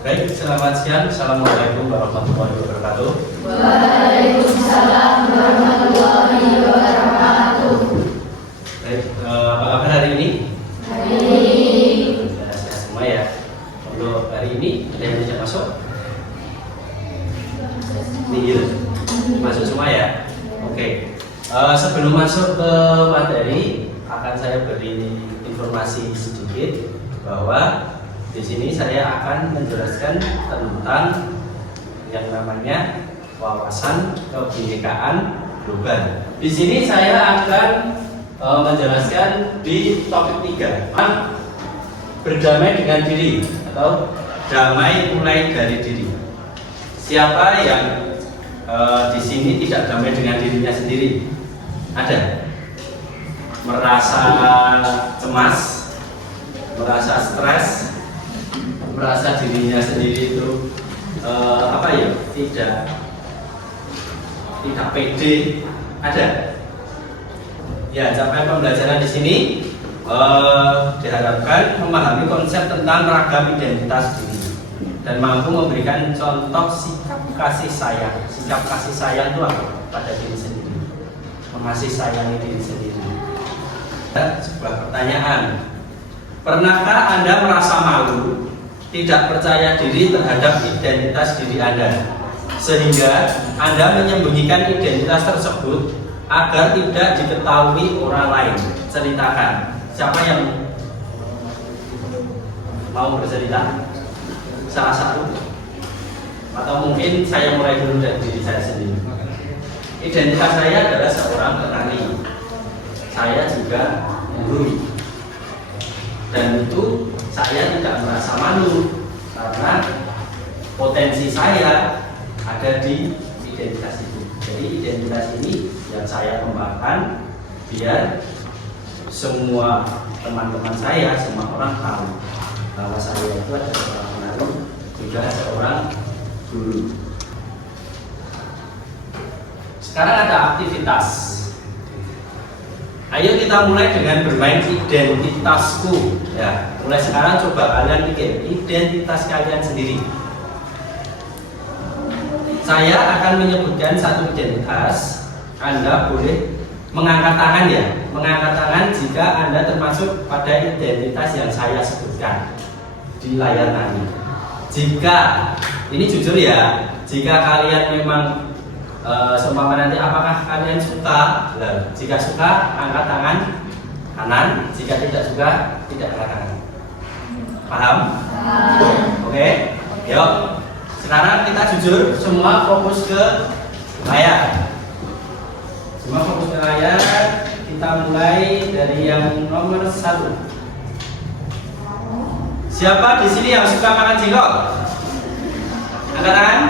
Baik, selamat siang. Assalamualaikum warahmatullahi wabarakatuh. Waalaikumsalam warahmatullahi wabarakatuh. Baik, apa kabar hari ini? Hari ini Sehat semua ya. Untuk hari ini ada yang bisa masuk? Nihil. Masuk semua ya. Oke. Sebelum masuk ke materi, akan saya beri informasi sedikit bahwa di sini saya akan menjelaskan tentang yang namanya wawasan kebinekaan global. Di sini saya akan menjelaskan di topik 3, berdamai dengan diri atau damai mulai dari diri. Siapa yang di sini tidak damai dengan dirinya sendiri? Ada? Merasa cemas, merasa stres, merasa dirinya sendiri itu tidak pede, ada? Ya, capaian pembelajaran di sini diharapkan memahami konsep tentang ragam identitas diri dan mampu memberikan contoh sikap kasih sayang. Sikap kasih sayang itu apa? Pada diri sendiri, mengasihi sayangi diri sendiri. Dan sebuah pertanyaan, pernahkah Anda merasa malu, tidak percaya diri terhadap identitas diri Anda, sehingga Anda menyembunyikan identitas tersebut agar tidak diketahui orang lain? Ceritakan. Siapa yang mau bercerita? Salah satu? Atau mungkin saya mulai dulu dari diri saya sendiri. Identitas saya adalah seorang petani. Saya juga guru. Dan itu saya tidak merasa malu karena potensi saya ada di identitas itu. Jadi identitas ini yang saya kembangkan biar semua teman-teman saya, semua orang tahu bahwa saya itu adalah seorang penari, juga seorang guru. Sekarang ada aktivitas. Ayo kita mulai dengan bermain identitasku. Ya, mulai sekarang coba kalian pikir identitas kalian sendiri. Saya akan menyebutkan satu identitas. Anda boleh mengangkat tangan ya. Mengangkat tangan jika Anda termasuk pada identitas yang saya sebutkan di layar tadi. Jika ini jujur ya, jika kalian memang seumpama nanti apakah kalian suka? Jika suka angkat tangan kanan, jika tidak suka tidak angkat tangan. Paham? Oke. Yuk. Sekarang kita jujur, semua fokus ke layar. Semua fokus ke layar. Kita mulai dari yang nomor 1. Siapa di sini yang suka makan jengkol? Angkat tangan.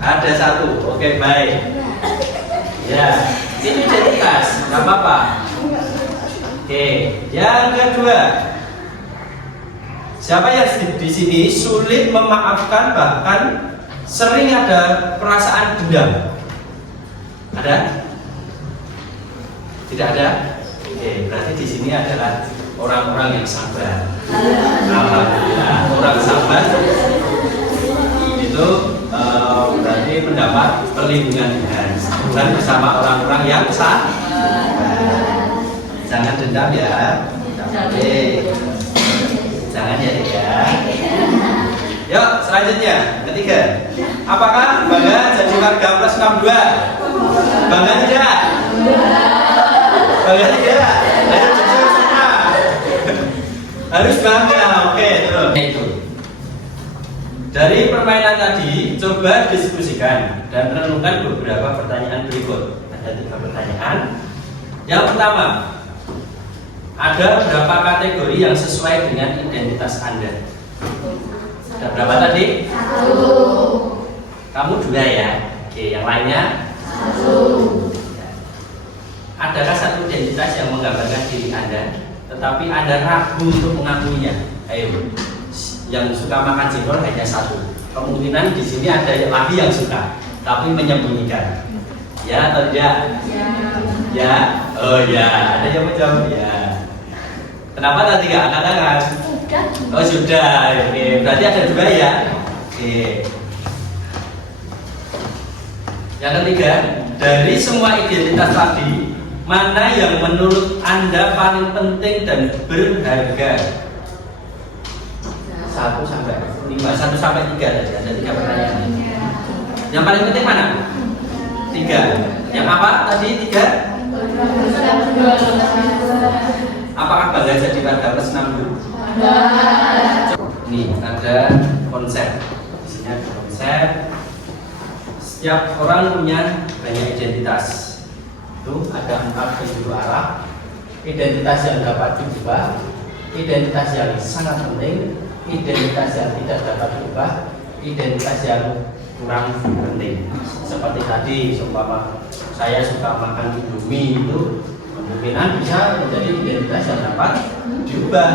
Ada 1, oke baik. Ya, ini identitas, nggak apa-apa. Oke, yang kedua, siapa yang di sini sulit memaafkan bahkan sering ada perasaan dendam? Ada? Tidak ada? Oke, berarti di sini adalah orang-orang yang sabar. Alhamdulillah, orang sabar itu berarti mendapat perlindungan Tuhan dan bersama orang-orang yang sabar. Jangan dendam ya. Jangan ya. Yuk selanjutnya ketiga. Apakah bangga jadi warga plus 62? Bangga tidak? Bangga tidak? Ayo jujur semua. Harus bangga. Oke terus. Itu. Dari permainan tadi, coba diskusikan dan renungkan beberapa pertanyaan berikut. Ada 3 pertanyaan. Yang pertama, ada berapa kategori yang sesuai dengan identitas Anda? Ada berapa tadi? 1. Kamu 2 ya? Oke, yang lainnya? 1. Adakah satu identitas yang menggambarkan diri Anda, tetapi Anda ragu untuk mengakuinya? Ayo. Yang suka makan jengkol hanya 1. Kemungkinan di sini ada lagi yang suka, tapi menyembunyikan. Ya atau tidak? Ya. Oh ya. Ada yang menjawab ya. Kenapa tadi nggak angkat tangan? Sudah. Oh sudah. Oke. Berarti ada 2 ya. Oke. Yang ketiga, dari semua identitas tadi, mana yang menurut Anda paling penting dan berharga? 1 sampai 5, 1 sampai 3 tadi, ada 3 pertanyaan. Yang paling penting mana? 3. Yang apa tadi 3? Apakah bangga jadi warga plus 6? Nih, ada konsep. Di sini ada konsep. Setiap orang punya banyak identitas. Itu ada 4 penjuru arah. Identitas yang dapat diubah, identitas yang sangat penting, identitas yang tidak dapat diubah, identitas yang kurang penting. Seperti tadi, seumpama saya suka makan Indomie, itu kemungkinan bisa menjadi identitas yang dapat diubah.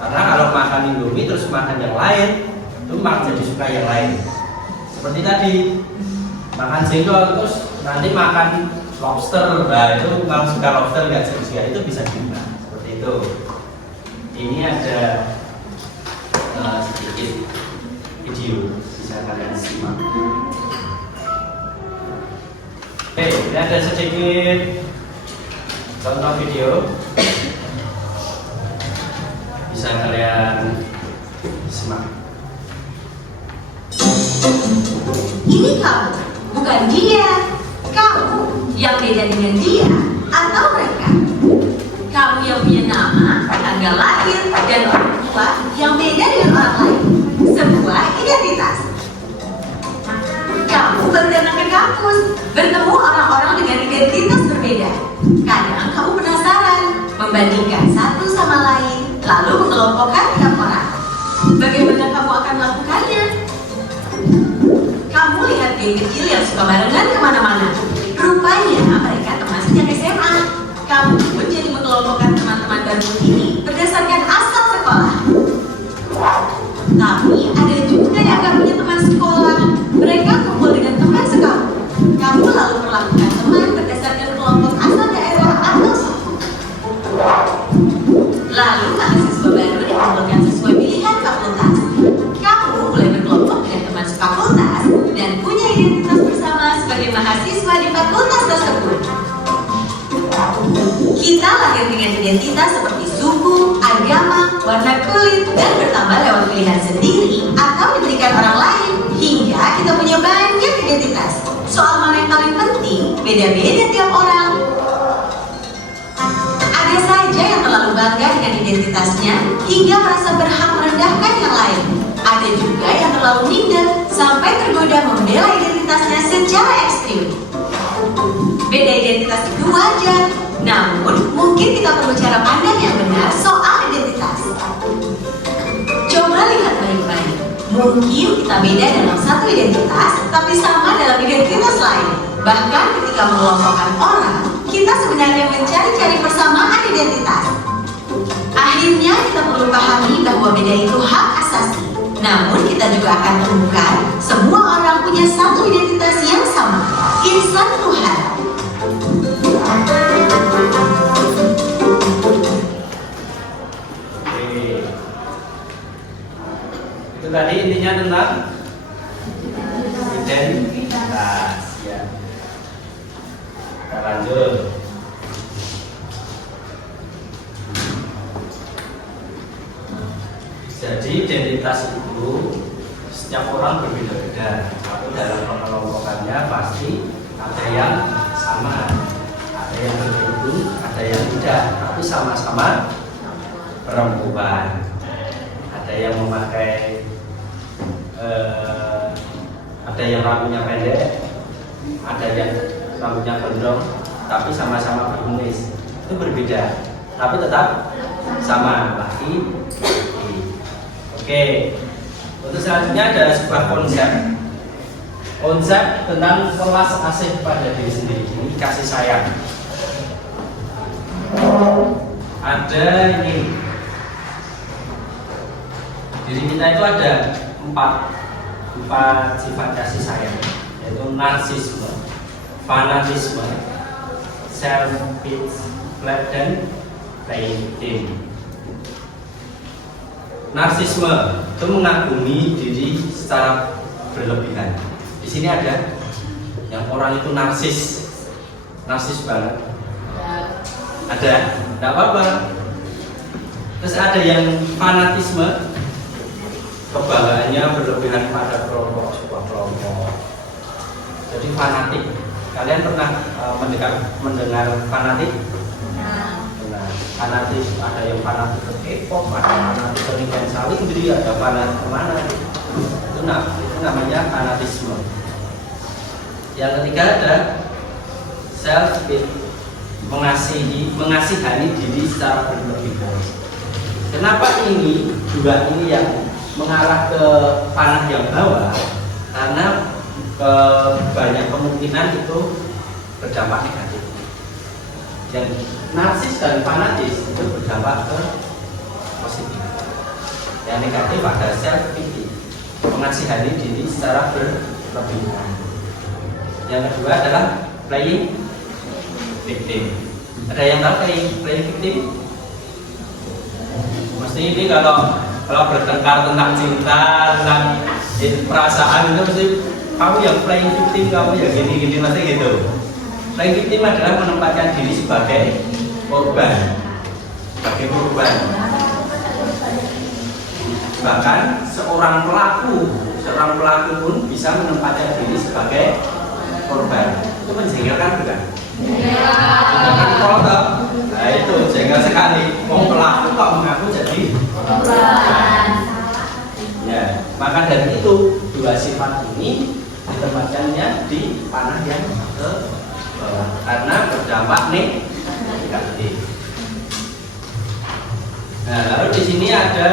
Karena kalau makan Indomie terus makan yang lain, itu malah jadi suka yang lain. Seperti tadi, makan jengkol terus nanti makan lobster, nah itu malah suka lobster nggak suka, itu bisa diubah. Seperti itu. Ini ada sedikit video, bisa kalian simak. Oke, ini ada sedikit contoh video, bisa kalian simak. Ini kamu, bukan dia. Kamu yang beda dengan dia atau mereka. Kamu yang punya nama, tanggal lahir, dan orang tua yang beda dengan orang lain. Sebuah identitas. Kamu baru datang ke kampus, bertemu orang-orang dengan identitas berbeda. Kadang kamu penasaran, membandingkan satu sama lain, lalu mengelompokkan tiap orang. Bagaimana kamu akan melakukannya? Kamu lihat geng kecil yang suka barengan kemana-mana. Rupanya mereka teman sejak SMA. Kamu pun jadi mengelompokkan teman-teman baru ini berdasarkan asal sekolah. Tapi ada juga yang gak punya teman sekolah. Mereka kumpul dengan teman sekampung. Kamu lalu perlakukan teman berdasarkan kelompok asal daerah atau suku. Lalu mahasiswa baru dikumpulkan sesuai pilihan fakultas. Kamu mulai berkelompok dengan teman sefakultas dan punya identitas bersama sebagai mahasiswa di fakultas tersebut. Kita lahir dengan identitas seperti suku, agama, warna kulit, dan bertambah lewat pilihan sendiri atau diberikan orang lain, hingga kita punya banyak identitas. Soal mana yang paling penting, beda-beda tiap orang. Ada saja yang terlalu bangga dengan identitasnya, hingga merasa berhak merendahkan yang lain. Ada juga yang terlalu minder, sampai tergoda membela identitasnya secara ekstrim. Beda identitas itu wajar, namun mungkin kita perlu cara pandang yang benar soal identitas. Coba lihat baik-baik. Mungkin kita beda dalam satu identitas, tapi sama dalam identitas lain. Bahkan ketika mengelompokkan orang, kita sebenarnya mencari-cari persamaan identitas. Akhirnya kita perlu pahami bahwa beda itu hak asasi. Namun kita juga akan temukan semua orang punya satu identitas yang sama, insan Tuhan. Itu tadi intinya tentang identitas. Ya. Kita lanjut. Jadi identitas itu setiap orang berbeda-beda, tapi dalam pengelompokannya pasti ada yang sama, ada yang berkerudung, ada yang tidak, tapi sama-sama perempuan. Ada yang memakai, ada yang rambutnya pendek, ada yang rambutnya gondrong, tapi sama-sama berkumis. Itu berbeda, tapi tetap sama, laki. Oke, untuk selanjutnya ada sebuah konsep tentang welas asih pada diri sendiri. Ini kasih sayang. Ada ini, diri kita itu ada empat sifat kasih sayang, yaitu narsisme, fanatisme, self-pity, dan painting. narsisme itu mengagumi diri secara berlebihan. Di sini ada yang orang itu narsis banget. Ada, tidak apa-apa. Terus ada yang fanatisme, kebanggaannya berlebihan pada sebuah kelompok. Jadi fanatik. Kalian pernah mendengar fanatik? Nah, fanatik, ada yang fanatik ke K-pop, ada fanatik ke Niken Salindri, ada fanatik kemana? Itu namanya fanatisme. Yang ketiga ada self mengasihani diri secara berlebihan. Kenapa ini yang mengarah ke panah yang bawah? Karena banyak kemungkinan itu berdampak negatif. Yang narsis dan fanatis itu berdampak ke positif. Yang negatif ada self pity, mengasihani diri secara berlebihan. Yang kedua adalah playing victim. Ada yang tahu playing victim? Mesti ini kalau bertengkar tentang cinta, tentang perasaan itu mesti kamu yang playing victim, kamu yang gini mesti gitu. Playing victim adalah menempatkan diri sebagai korban. Bahkan seorang pelaku pun bisa menempatkan diri sebagai korban. Itu menjengkelkan bukan? Menjengkelkan kalau nah itu jengkel sekali. Mau pelaku kok mengaku jadi korban. Ya, maka dari itu dua sifat ini ditempatkannya di panah yang ke bawah karena berdampak negatif. Nah, lalu di sini ada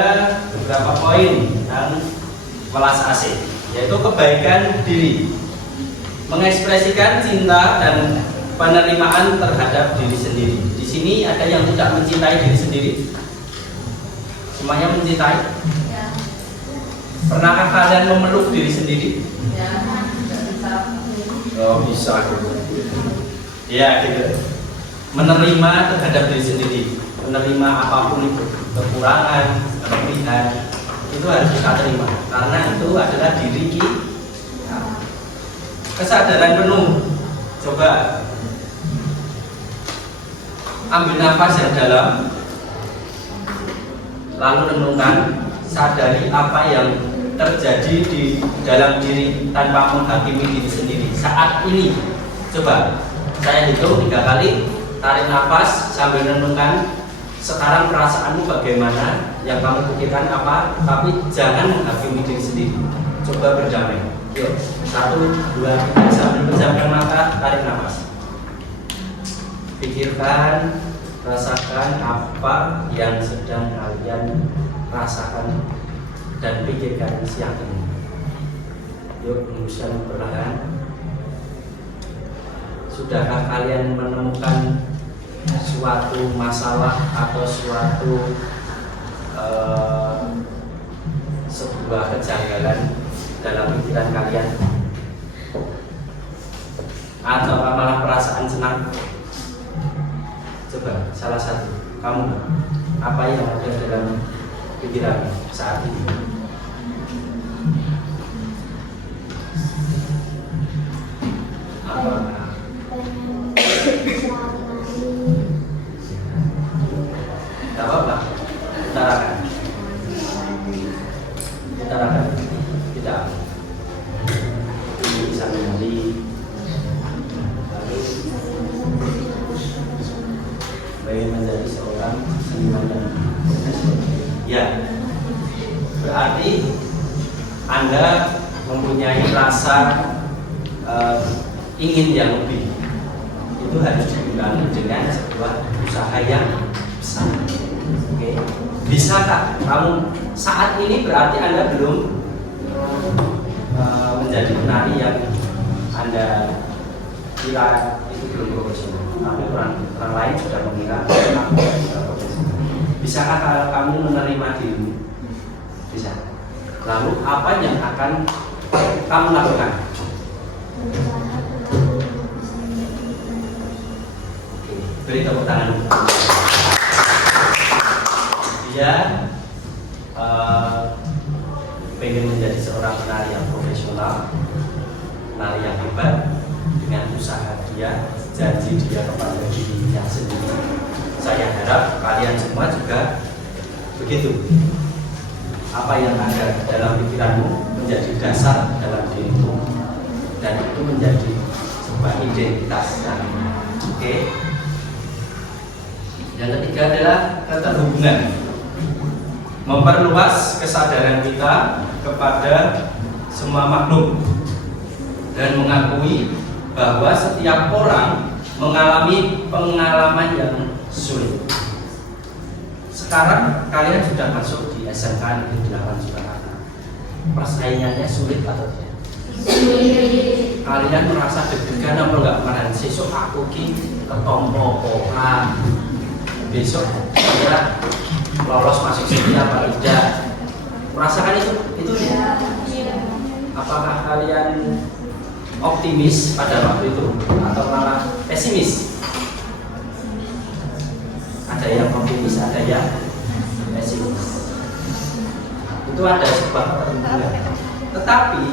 beberapa poin yang welas asih, yaitu kebaikan diri, mengekspresikan cinta dan penerimaan terhadap diri sendiri. Di sini ada yang tidak mencintai diri sendiri. Semuanya mencintai. Pernahkah kalian memeluk diri sendiri? Oh, bisa. Ya, gitu. Menerima terhadap diri sendiri, menerima apapun itu, kekurangan, kelebihan, itu harus kita terima karena itu adalah diri kita. Kesadaran penuh. Coba ambil nafas yang dalam, lalu renungkan, sadari apa yang terjadi di dalam diri tanpa menghakimi diri sendiri saat ini. Coba saya hitung 3 kali, tarik nafas sambil renungkan sekarang perasaanmu bagaimana, yang kamu pikirkan apa, tapi jangan menghakimi diri sendiri. Coba berdamai. Yuk, 1, 2, 3, sambil menjamkan mata, tarik nafas. Pikirkan, rasakan apa yang sedang kalian rasakan dan pikirkan siang ini. Yuk, hembuskan perlahan. Sudahkah kalian menemukan suatu masalah atau suatu sebuah kejanggalan dalam pikiran kalian, atau malah perasaan senang? Coba salah satu, kamu apa yang ada dalam pikiran saat ini? Apa? Tidak apa-apa, utarakan, tidak bisa menjadi lalu baik menjadi seorang seniman dan profesional. Ya, berarti Anda mempunyai rasa ingin yang lebih. Itu harus diimbangi dengan sebuah usaha yang besar. Oke, bisakah kamu saat ini? Berarti Anda belum menjadi penari yang Anda kira itu belum profesional, tapi orang lain sudah mengira kamu sudah profesional. Bisakah kamu menerima dirimu? Bisa. Lalu apa yang akan kamu lakukan? Beri tepuk tangan. Dia pengen menjadi seorang penari yang profesional, penari yang hebat, dengan usaha dia, janji dia kepada dirinya sendiri. Saya harap kalian semua juga begitu. Apa yang ada dalam pikiranmu menjadi dasar dalam dirimu, dan itu menjadi sebuah identitas kalian. Oke. Yang ketiga adalah keterhubungan. Memperluas kesadaran kita kepada semua makhluk dan mengakui bahwa setiap orang mengalami pengalaman yang sulit. Sekarang kalian sudah masuk di SMK Negeri 8 Surakarta. Persaingannya sulit atau tidak? Sulit. Kalian merasa deg-degan apa enggak kemarin? Besok aku ki ketompo orang. Besok saya lolos masuk sini apa tidak? Merasakan itu ya? Apakah kalian optimis pada waktu itu atau malah pesimis? Ada yang optimis, ada yang pesimis. Itu ada sebuah keterhubungan. Tetapi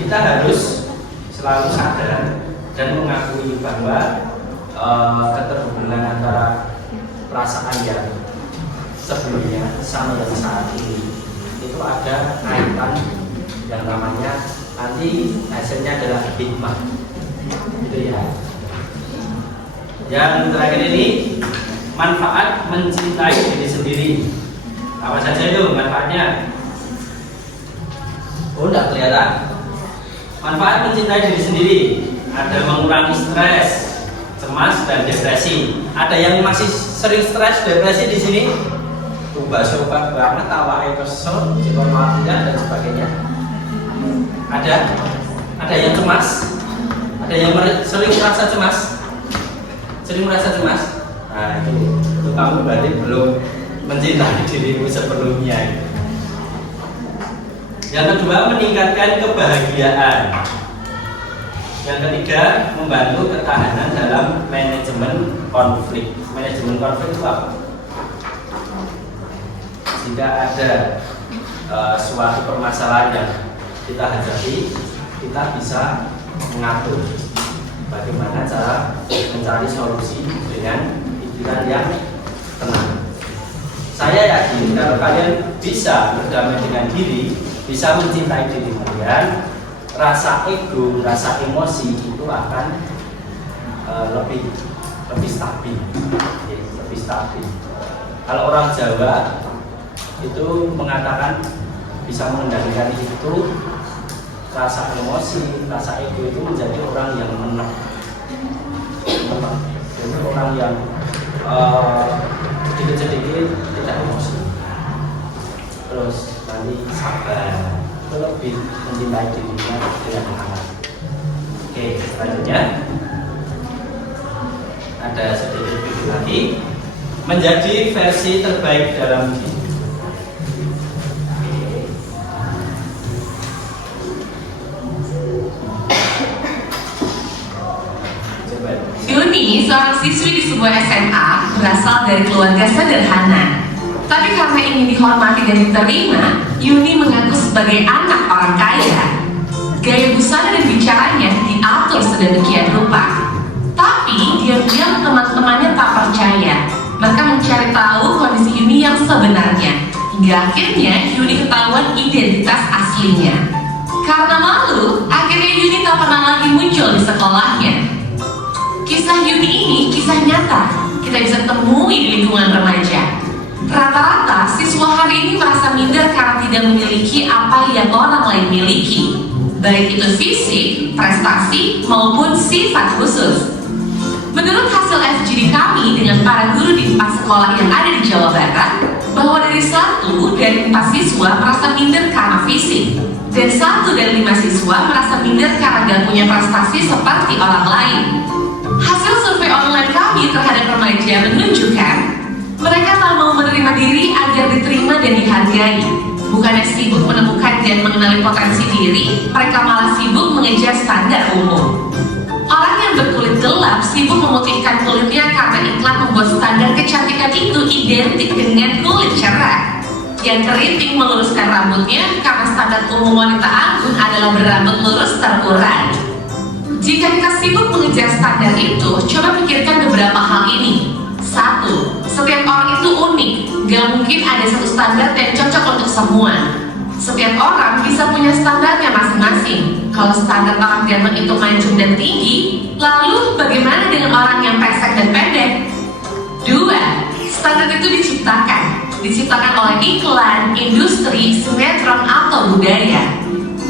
kita harus selalu sadar dan mengakui bahwa keterhubungan antara perasaan yang sebelumnya sama yang saat ini itu ada kaitan yang namanya nanti hasilnya adalah hikmah, gitu ya. Yang terakhir ini manfaat mencintai diri sendiri. Apa saja itu manfaatnya? Oh, tidak kelihatan. Manfaat mencintai diri sendiri ada mengurangi stres, cemas dan depresi. Ada yang masih sering stres, depresi di sini? Coba banget, awalnya kesel, psikologian dan sebagainya. Ada yang cemas, ada yang sering merasa cemas, Nah itu kamu berarti belum mencintai dirimu sebelumnya. Yang kedua, meningkatkan kebahagiaan. Yang ketiga, membantu ketahanan dalam manajemen konflik. Manajemen konflik itu apa? Jika ada suatu permasalahan yang kita hadapi, kita bisa mengatur bagaimana cara mencari solusi dengan pikiran yang tenang. Saya yakin kalau kalian bisa berdamai dengan diri, bisa mencintai diri kalian, rasa ego, rasa emosi itu akan lebih stabil, lebih stabil. Kalau orang Jawa itu mengatakan bisa mengendalikan itu, rasa emosi, rasa ego itu menjadi orang yang menang. Jadi orang yang sedikit-sedikit tidak emosi, terus nanti sabar, itu lebih mencintai dirinya dengan hangat. Oke, selanjutnya ada sedikit video lagi, menjadi versi terbaik dalam diri. Yuni, seorang siswi di sebuah SMA, berasal dari keluarga sederhana. Tapi karena ingin dihormati dan diterima, Yuni mengaku sebagai anak orang kaya. Gaya busana dan bicaranya diatur sedemikian rupa. Tapi diam-diam teman-temannya tak percaya. Mereka mencari tahu kondisi Yuni yang sebenarnya. Hingga akhirnya Yuni ketahuan identitas aslinya. Karena malu, akhirnya Yuni tak pernah lagi muncul di sekolahnya. Kisah Yuni ini kisah nyata, kita bisa temui di lingkungan remaja. Rata-rata siswa hari ini merasa minder karena tidak memiliki apa yang orang lain miliki, baik itu fisik, prestasi, maupun sifat khusus. Menurut hasil FGD kami dengan para guru di 4 sekolah yang ada di Jawa Barat, bahwa dari 1 dari 4 siswa merasa minder karena fisik, dan 1 dari 5 siswa merasa minder karena gak punya prestasi seperti orang lain. Hasil survei online kami terhadap remaja menunjukkan mereka tak mau menerima diri agar diterima dan dihargai. Bukannya sibuk menemukan dan mengenali potensi diri, mereka malah sibuk mengejar standar umum. Orang yang berkulit gelap sibuk memutihkan kulitnya karena iklan membuat standar kecantikan itu identik dengan kulit cerah. Yang keriting meluruskan rambutnya karena umum wanita anggun adalah berambut lurus terurai. Jika kita sibuk mengejar standar itu, coba pikirkan beberapa hal ini. 1. Setiap orang itu unik, gak mungkin ada satu standar yang cocok untuk semua. Setiap orang bisa punya standarnya masing-masing. Kalau standar orang ganteng itu mancung dan tinggi, lalu bagaimana dengan orang yang pesek dan pendek? 2. Standar itu diciptakan oleh iklan, industri, sinetron, atau budaya.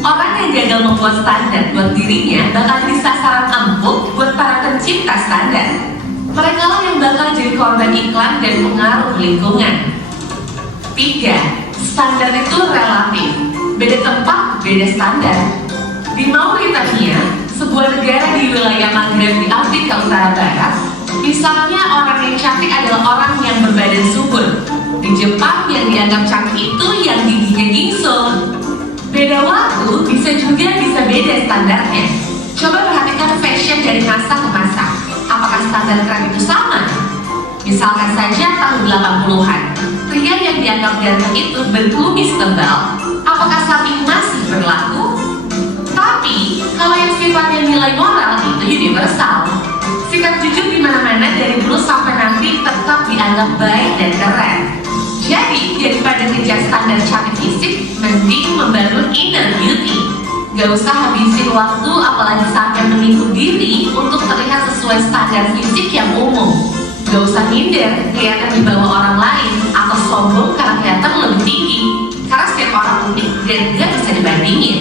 Orang yang gagal membuat standar buat dirinya bakal jadi sasaran empuk buat para pencinta standar. Mereka lah yang bakal jadi korban iklan dan pengaruh lingkungan. 3. Standar itu relatif. Beda tempat, beda standar. Di Mauritania, sebuah negara di wilayah Maghreb di Afrika Utara Barat, misalnya orang yang cantik adalah orang yang berbadan subur. Di Jepang, yang dianggap cantik itu yang giginya gingsul. Beda waktu bisa beda standarnya. Coba perhatikan fashion dari masa ke masa. Apakah standar tren itu sama? Misalkan saja tahun 80-an, pria yang dianggap ganteng itu berkumis tebal. Apakah saat ini masih berlaku? Tapi, kalau yang sifatnya nilai moral itu universal. Sikap jujur di mana-mana dari dulu sampai nanti tetap dianggap baik dan keren. Jadi, daripada kejar standar cantik fisik, mending membangun inner beauty. Gak usah habisin waktu apalagi sampai menipu diri untuk terlihat sesuai standar fisik yang umum. Gak usah minder, kelihatan di bawah orang lain, atau sombong karena kelihatan lebih tinggi. Karena setiap orang unik dan gak bisa dibandingin.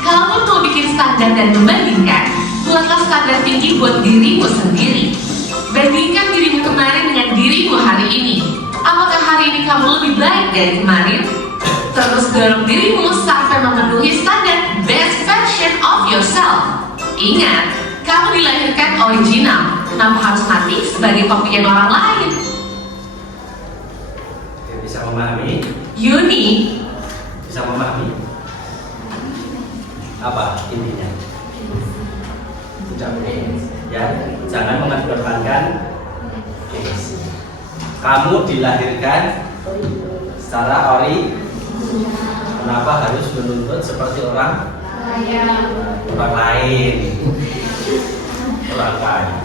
Kalaupun mau bikin standar dan membandingkan, buatlah standar tinggi buat dirimu sendiri. Bandingkan dirimu kemarin dengan dirimu hari ini. Apakah hari ini kamu lebih baik dari kemarin? Terus dorong dirimu sampai memenuhi standar best version of yourself. Ingat, kamu dilahirkan original. Kenapa harus mati sebagai kopian orang lain? Bisa memahami? Yuni, Bisa memahami? Apa intinya? Tidak boleh. Ya, jangan mengedepankan gengsi. Kamu dilahirkan secara ori. Kenapa harus menuntut seperti orang lain?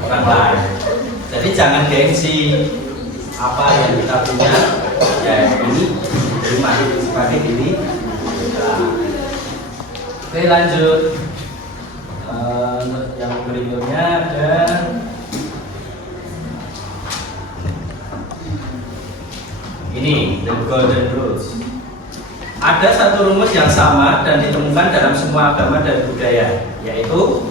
Orang lain. Jadi jangan gengsi. Apa yang kita punya, ya ini terima sebagai diri. Oke, lanjut. Yang berikutnya ada ini, the golden rules. Ada satu rumus yang sama dan ditemukan dalam semua agama dan budaya, yaitu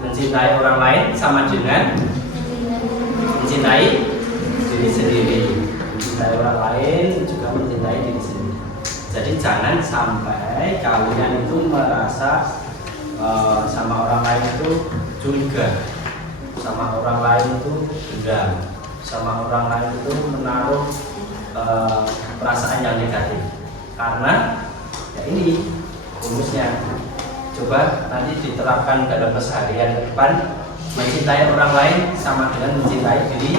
mencintai orang lain sama dengan mencintai diri sendiri. Mencintai orang lain juga mencintai diri sendiri. Jadi jangan sampai kalian itu merasa sama orang lain itu curiga, sama orang lain itu dendam, sama orang lain itu menaruh perasaan yang negatif. Karena ya ini rumusnya. Coba nanti diterapkan dalam keseharian ke depan. Mencintai orang lain sama dengan mencintai diri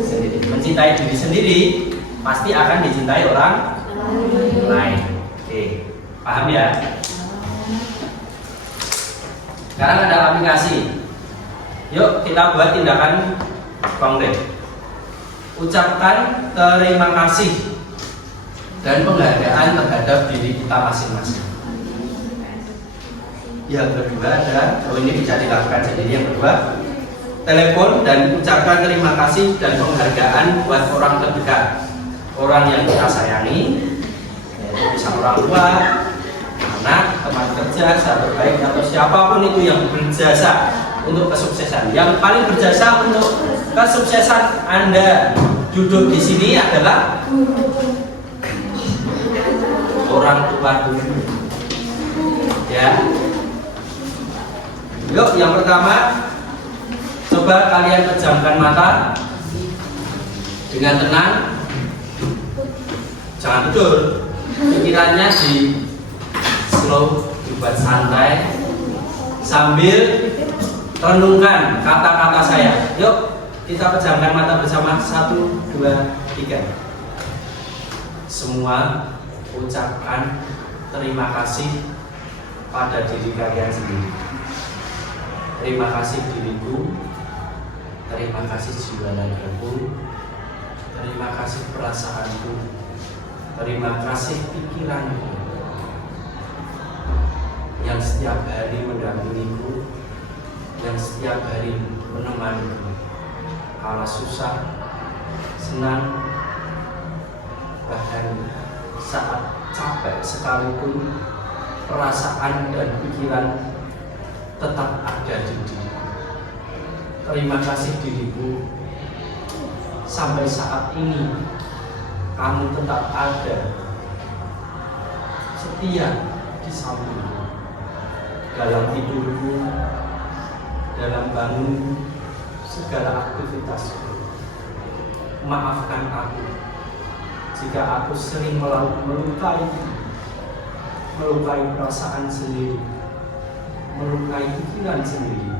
sendiri. Mencintai diri sendiri pasti akan dicintai orang lain. Oke, paham ya? Sekarang ada aplikasi. Yuk kita buat tindakan konkret. Ucapkan terima kasih dan penghargaan terhadap diri kita masing-masing. Yang kedua ada, ini bisa dilakukan sendiri. Yang kedua, telepon dan ucapkan terima kasih dan penghargaan buat orang terdekat, orang yang kita sayangi, yaitu bisa orang tua, anak, teman kerja, sahabat baik, atau siapapun itu yang berjasa untuk kesuksesan. Yang paling berjasa untuk kesuksesan Anda duduk di sini adalah orang tua dulu. Ya. Yuk, yang pertama, coba kalian pejamkan mata dengan tenang. Jangan tidur. Pikirannya di slow, dibuat santai, sambil renungkan kata-kata saya. Yuk, kita pejamkan mata bersama. 1, 2, 3. Semua ucapkan terima kasih pada diri kalian sendiri. Terima kasih diriku, terima kasih jiwa ragaku, terima kasih perasaanku, terima kasih pikiranku yang setiap hari mendampingiku, yang setiap hari menemaniku kala susah, senang, bahkan saat capek sekalipun perasaan dan pikiran tetap ada di diriku. Terima kasih diriku, sampai saat ini kamu tetap ada, setia di sampingku, dalam tidurku, dalam bangun, segala aktivitasku. Maafkan aku jika aku sering melukai perasaan sendiri, melukai pikiran sendiri.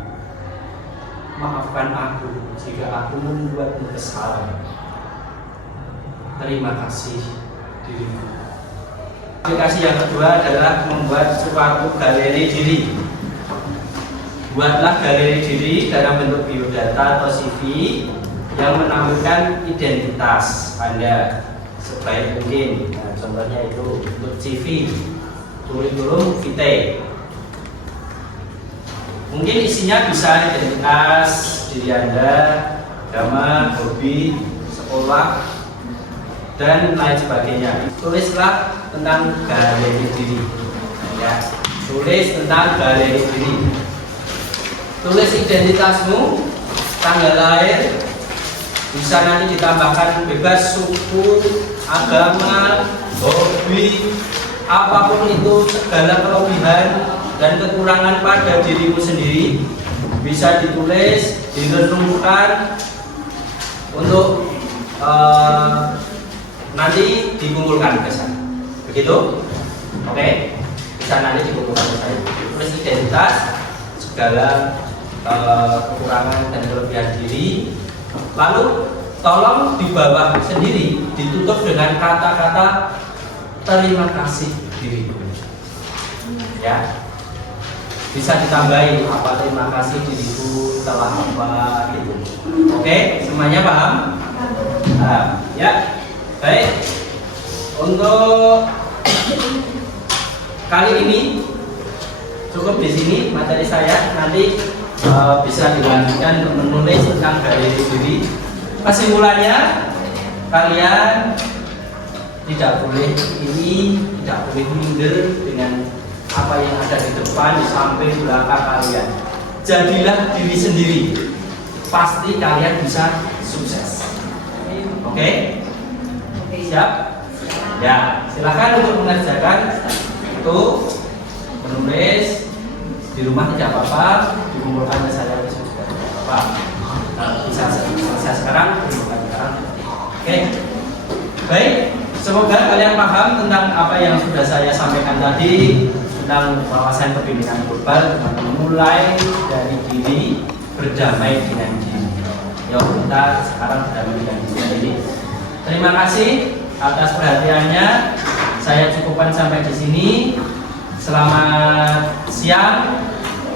Maafkan aku jika aku membuatmu kesalahan. Terima kasih diriku. Aplikasi yang kedua adalah membuat suatu galeri diri. Buatlah galeri diri dalam bentuk biodata atau CV yang menampilkan identitas Anda sebaik mungkin. Nah, contohnya itu untuk CV, kurikulum vitae. Mungkin isinya bisa identitas diri Anda, agama, hobi, sekolah, dan lain sebagainya. Tulislah tentang galeri diri. Ya, tulis tentang galeri diri. Tulis identitasmu, tanggal lahir, bisa nanti ditambahkan bebas suku, agama, hobi, apapun itu, segala kelebihan dan kekurangan pada dirimu sendiri bisa ditulis, direnungkan untuk nanti dikumpulkan ke sana. Begitu? Oke, bisa nanti dikumpulkan ke sana. Tulis identitas, segala kekurangan dan kelebihan diri. Lalu tolong di bawah sendiri ditutup dengan kata-kata terima kasih diriku. Ya, bisa ditambahin apa terima kasih diriku telah apa gitu. Oke, semuanya paham? Ya, baik. Untuk kali ini cukup di sini materi saya. Nanti bisa dilanjutkan untuk menulis tentang galeri diri. Kesimpulannya, kalian tidak boleh tidak boleh minder dengan apa yang ada di depan, di samping, belakang kalian. Jadilah diri sendiri, pasti kalian bisa sukses. Oke? Siap? Ya, silakan untuk mengerjakan itu, menulis di rumah tidak apa-apa, dikumpulkan ke saya besok juga tidak apa-apa. Bisa selesai sekarang, dikumpulkan sekarang. Oke? Baik. Semoga kalian paham tentang apa yang sudah saya sampaikan tadi tentang wawasan kepemimpinan global, mulai dari diri, berdamai dengan diri. Yuk kita sekarang berdamai dengan diri. Terima kasih atas perhatiannya. Saya cukupkan sampai di sini. Selamat siang,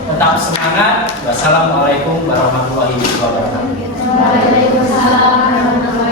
tetap semangat. Wassalamualaikum warahmatullahi wabarakatuh. Waalaikumsalam warahmatullahi wabarakatuh.